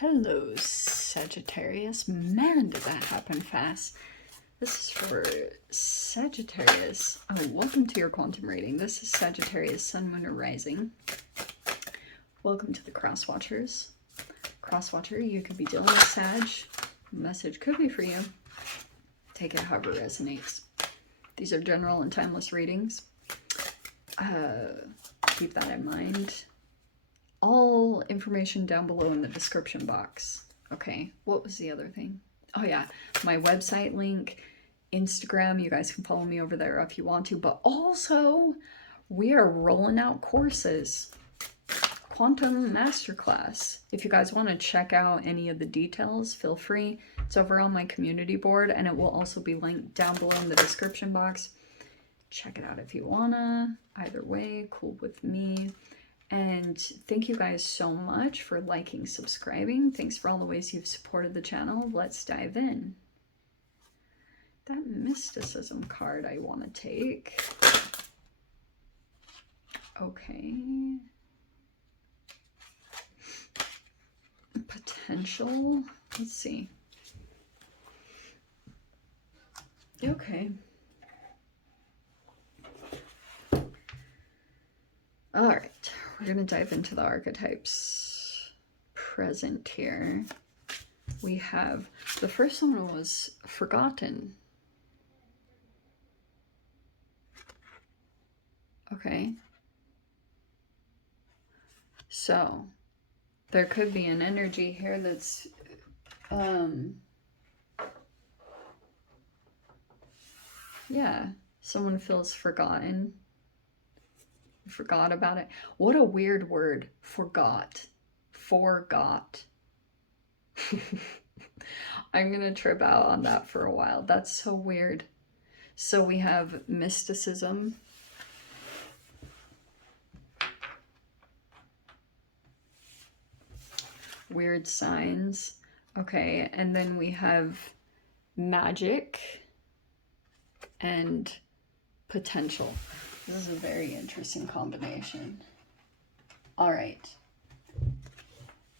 Hello, Sagittarius. Man, did that happen fast. This is for Sagittarius. Oh, welcome to your quantum reading. This is Sagittarius, Sun, Moon, or Rising. Welcome to the Crosswatchers. Crosswatcher, you could be dealing with Sag. Message could be for you. Take it however resonates. These are general and timeless readings. Keep that in mind. All information down below in the description box. Okay, what was the other thing? Oh yeah, my website link, Instagram, you guys can follow me over there if you want to, but also we are rolling out courses. Quantum Masterclass. If you guys want to check out any of the details, feel free. It's over on my community board and it will also be linked down below in the description box. Check it out if you wanna. Either way, cool with me. And thank you guys so much for liking, subscribing. Thanks for all the ways you've supported the channel. Let's dive in. That mysticism card I want to take. Okay. Potential. Let's see. Okay. All right. We're going to dive into the archetypes present here. We have, the first one was forgotten. Okay. So, there could be an energy here that's, yeah, someone feels forgotten. Forgot about it. What a weird word. Forgot. Forgot. I'm gonna trip out on that for a while. That's so weird. So we have mysticism. Weird signs. Okay, and then we have magic and potential. This is a very interesting combination. All right.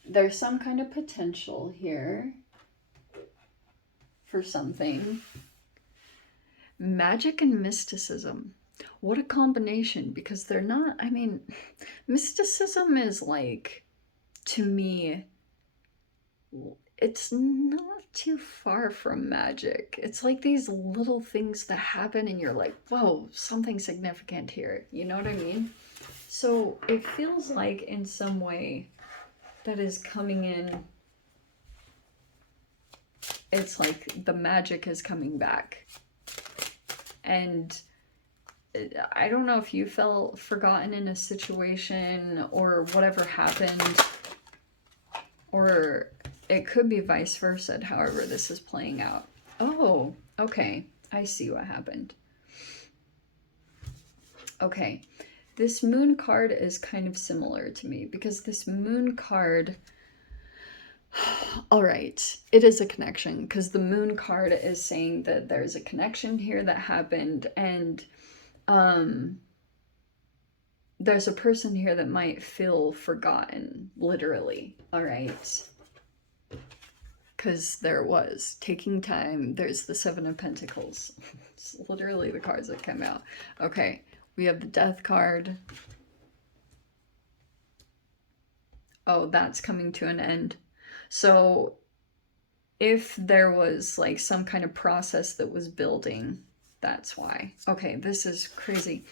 There's some kind of potential here for something. Magic and mysticism. What a combination, because they're not, I mean, mysticism is like, to me, it's not too far from magic. It's like these little things that happen and you're like, whoa, something significant here. You know what I mean? So it feels like in some way that is coming in, it's like the magic is coming back. And I don't know if you felt forgotten in a situation or whatever happened, or it could be vice versa, however this is playing out. Oh, okay. I see what happened. Okay. This moon card is kind of similar to me because this moon card... All right. It is a connection because the moon card is saying that there's a connection here that happened, and there's a person here that might feel forgotten, literally. All right. Because there was taking time. There's the Seven of Pentacles. It's literally the cards that come out. Okay, we have the Death card. Oh, that's coming to an end. So if there was like some kind of process that was building, that's why. Okay, this is crazy.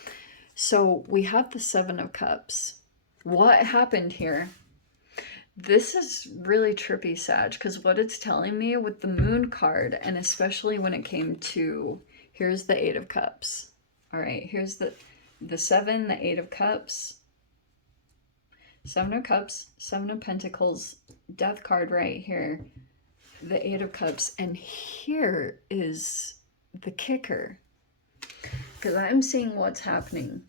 So we have the Seven of Cups. What happened here? This is really trippy, Sag, because what it's telling me with the Moon card, and especially when it came to, here's the Eight of Cups. All right, here's the Seven, the Eight of Cups, Seven of Cups, Seven of Pentacles, Death card right here, the Eight of Cups, and here is the kicker, because I'm seeing what's happening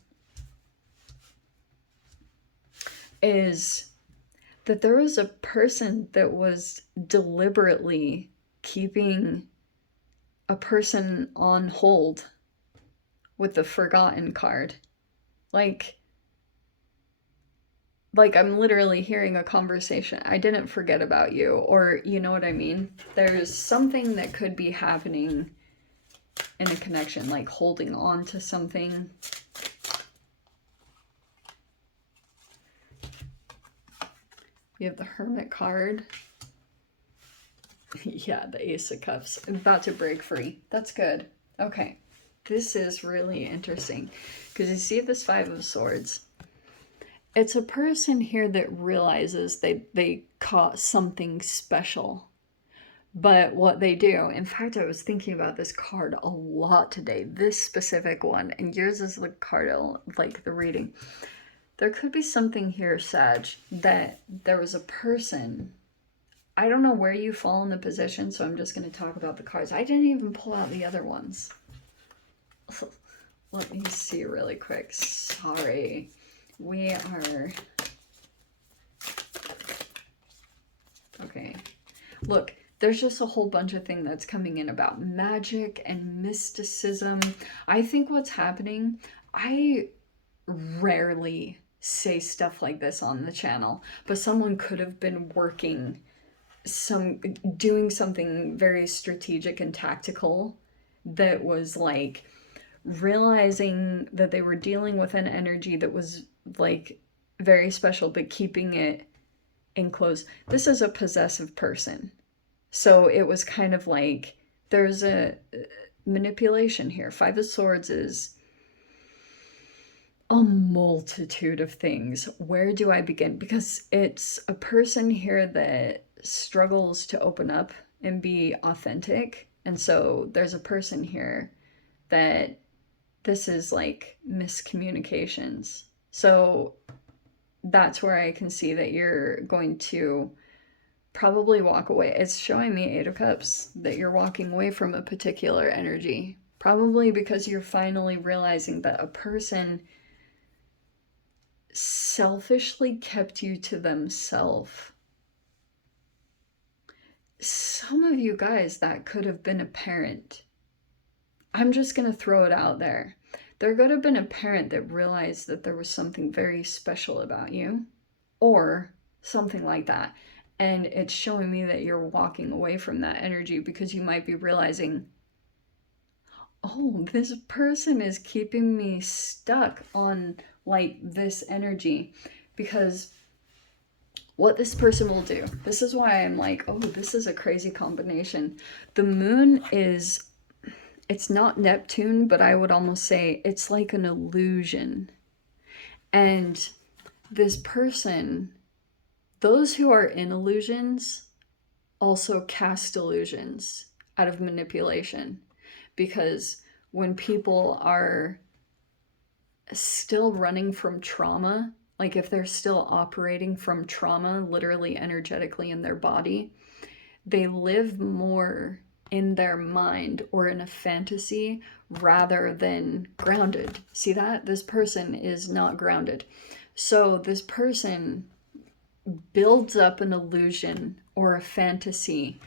is that there was a person that was deliberately keeping a person on hold with the forgotten card. Like, like I'm literally hearing a conversation. I didn't forget about you, or you know what I mean? There's something that could be happening in a connection, like holding on to something. You have the Hermit card. Yeah, the Ace of Cups. I'm about to break free. That's good. Okay. This is really interesting because you see this Five of Swords. It's a person here that realizes they caught something special. But what they do, in fact, I was thinking about this card a lot today, this specific one, and yours is the card, like the reading. There could be something here, Sag, that there was a person. I don't know where you fall in the position, so I'm just going to talk about the cards. I didn't even pull out the other ones. Let me see really quick. Sorry. We are... Okay. Look, there's just a whole bunch of things that's coming in about magic and mysticism. I think what's happening, I rarely say stuff like this on the channel, but someone could have been doing something very strategic and tactical that was like realizing that they were dealing with an energy that was like very special, but keeping it enclosed. This is a possessive person. So it was kind of like there's a manipulation here. Five of Swords is a multitude of things. Where do I begin? Because it's a person here that struggles to open up and be authentic. And so there's a person here that this is like miscommunications. So that's where I can see that you're going to probably walk away. It's showing me Eight of Cups, that you're walking away from a particular energy. Probably because you're finally realizing that a person selfishly kept you to themselves. Some of you guys, that could have been a parent. I'm just going to throw it out there. There could have been a parent that realized that there was something very special about you, or something like that. And it's showing me that you're walking away from that energy because you might be realizing, oh, this person is keeping me stuck on like this energy. Because what this person will do, this is why I'm like, oh, this is a crazy combination. The moon is, it's not Neptune, but I would almost say it's like an illusion. And this person, those who are in illusions also cast illusions out of manipulation. Because when people are still running from trauma, like if they're still operating from trauma, literally energetically in their body, they live more in their mind or in a fantasy rather than grounded. See that? This person is not grounded. So this person builds up an illusion or a fantasy,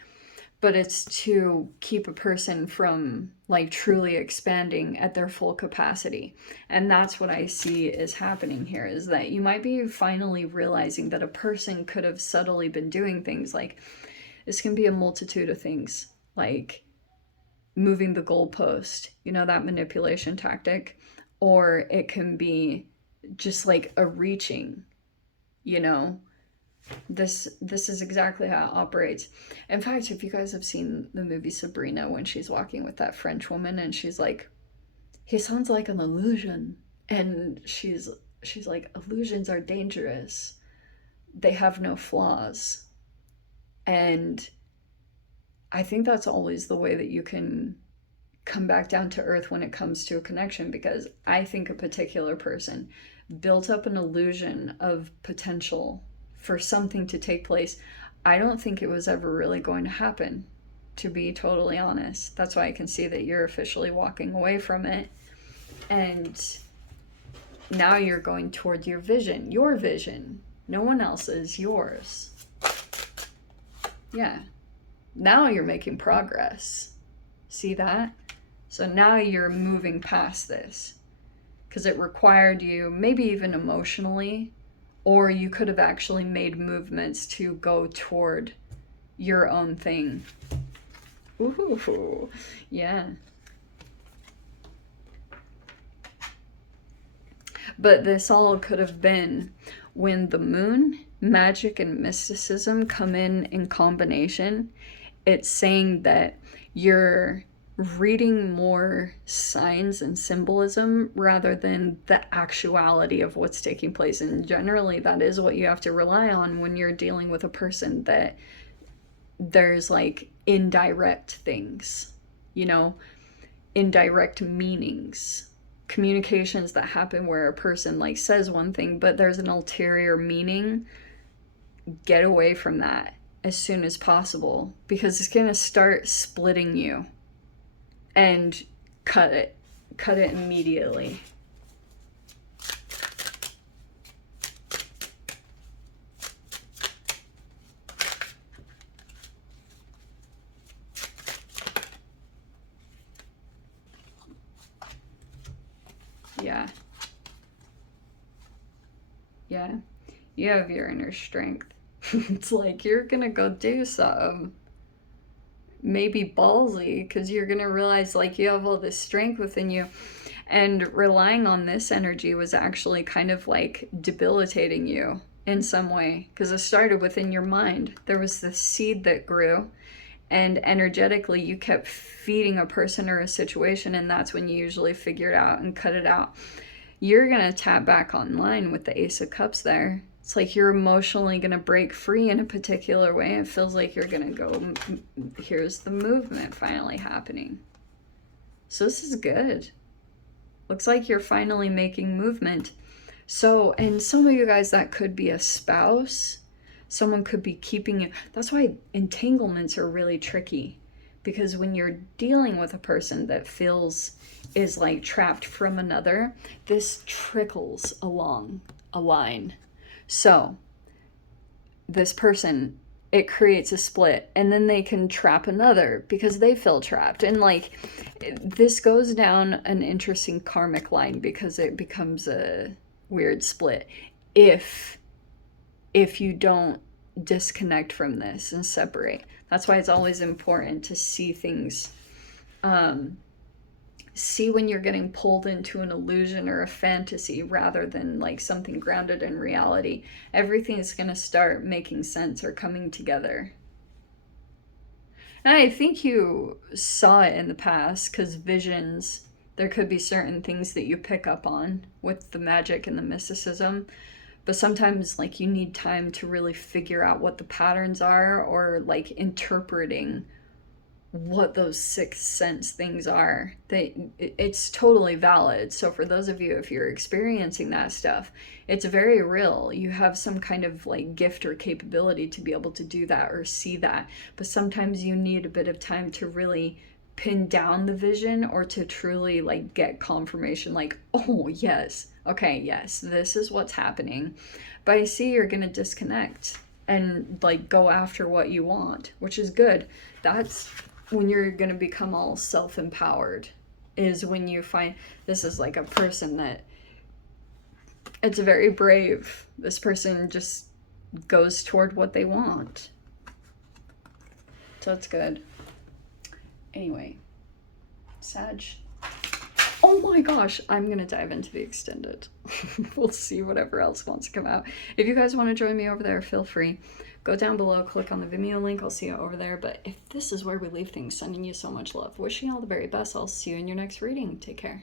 but it's to keep a person from like truly expanding at their full capacity. And that's what I see is happening here, is that you might be finally realizing that a person could have subtly been doing things like, this can be a multitude of things, like moving the goalpost, you know, that manipulation tactic, or it can be just like a reaching, you know. This is exactly how it operates. In fact, if you guys have seen the movie Sabrina, when she's walking with that French woman and she's like, he sounds like an illusion, and she's like, illusions are dangerous, they have no flaws. And I think that's always the way that you can come back down to earth when it comes to a connection, because I think a particular person built up an illusion of potential for something to take place. I don't think it was ever really going to happen, to be totally honest. That's why I can see that you're officially walking away from it. And now you're going toward your vision. No one else's, yours. Yeah. Now you're making progress. See that? So now you're moving past this, because it required you, maybe even emotionally, or you could have actually made movements to go toward your own thing. Ooh, yeah. But this all could have been when the moon, magic, and mysticism come in combination. It's saying that you're reading more signs and symbolism rather than the actuality of what's taking place. And generally, that is what you have to rely on when you're dealing with a person, that there's like indirect things, you know, indirect meanings, communications that happen where a person like says one thing but there's an ulterior meaning. Get away from that as soon as possible, because it's going to start splitting you, and cut it immediately. Yeah. Yeah. You have your inner strength. It's like you're gonna go do something. Maybe ballsy, because you're gonna realize like you have all this strength within you. And relying on this energy was actually kind of like debilitating you in some way, because it started within your mind. There was this seed that grew, and energetically you kept feeding a person or a situation, and that's when you usually figure it out and cut it out. You're going to tap back online with the Ace of Cups there. It's like you're emotionally going to break free in a particular way. It feels like you're going to go, here's the movement finally happening. So this is good. Looks like you're finally making movement. So, and some of you guys, that could be a spouse. Someone could be keeping you. That's why entanglements are really tricky, because when you're dealing with a person that is like trapped from another, this trickles along a line. So this person, it creates a split, and then they can trap another because they feel trapped. And like this goes down an interesting karmic line, because it becomes a weird split if you don't disconnect from this and separate. That's why it's always important to see things, see when you're getting pulled into an illusion or a fantasy rather than like something grounded in reality. Everything's going to start making sense or coming together. And I think you saw it in the past, because visions, there could be certain things that you pick up on with the magic and the mysticism. But sometimes like you need time to really figure out what the patterns are, or like interpreting what those sixth sense things are. It's totally valid. So for those of you, if you're experiencing that stuff, it's very real. You have some kind of like gift or capability to be able to do that or see that. But sometimes you need a bit of time to really pin down the vision, or to truly like get confirmation, like, oh yes, okay, yes, this is what's happening. But I see you're gonna disconnect and like go after what you want, which is good. That's when you're gonna become all self-empowered, is when you find this is like a person that it's very brave. This person just goes toward what they want. So it's good. Anyway, Sag. Oh my gosh, I'm gonna dive into the extended. We'll see whatever else wants to come out. If you guys want to join me over there, feel free. Go down below, click on the Vimeo link. I'll see you over there. But if this is where we leave things, sending you so much love. Wishing you all the very best. I'll see you in your next reading. Take care.